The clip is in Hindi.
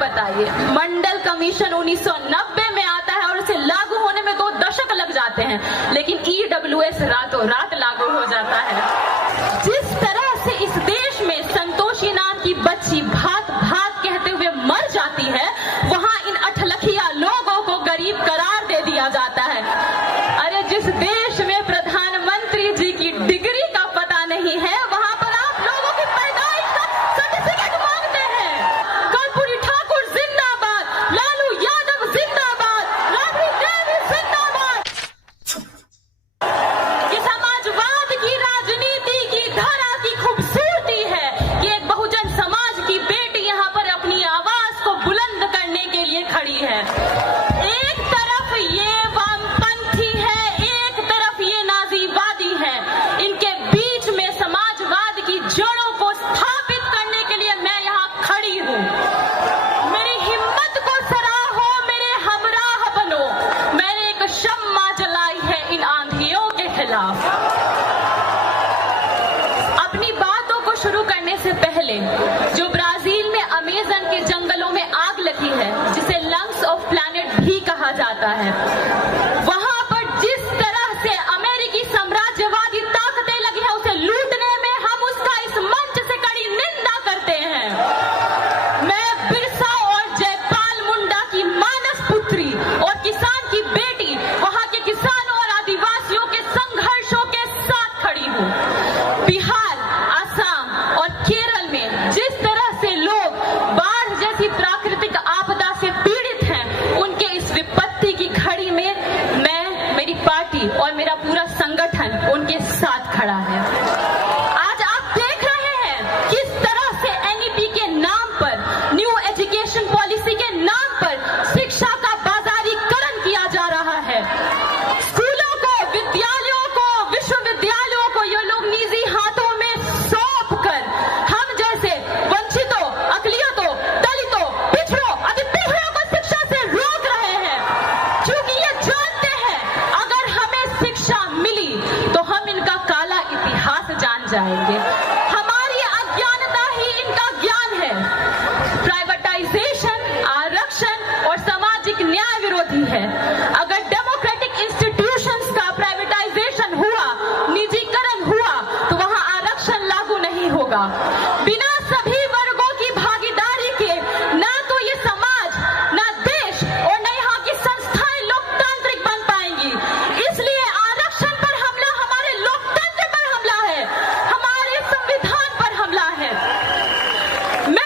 बताइए, मंडल कमीशन 1990 में आता है और इसे लागू होने में 2 दशक लग जाते हैं, लेकिन ईडब्ल्यूएस रातों रात लागू हो जाता है। जिस तरह से इस देश में संतोषी नाम की बच्ची भात भात कहते हुए मर जाती है, वहां इन अठलखिया लोगों को गरीब करार दे दिया जाता है। अरे जिस देश में प्रधानमंत्री जी की डिग्री का पता नहीं है, वहां पर आप लोगों की पैदाइश का सर्टिफिकेट मांगते हैं। कर्पूरी ठाकुर जिंदाबाद, लालू यादव जिंदाबाद, राबड़ी देवी जिंदाबाद। ये समाजवाद की राजनीति की धारा की खूबसूरती है कि एक बहुजन समाज की बेटी यहाँ पर अपनी आवाज को बुलंद करने के लिए खड़ी है। एक तरफ ये वामपंथी है, एक तरफ ये नाजीवादी है। इनके बीच में समाजवाद की जड़ों को स्थापित करने के लिए मैं यहाँ खड़ी हूँ। मेरी हिम्मत को सराहो, मेरे हमराह बनो। मैंने एक शम्मा जलाई है इन आंधियों के खिलाफ। अपनी बातों को शुरू करने से पहले, जो ब्राजील में अमेज़न के जंगलों में आग लगी है, जिसे लंग्स ऑफ प्लैनेट भी कहा जाता है,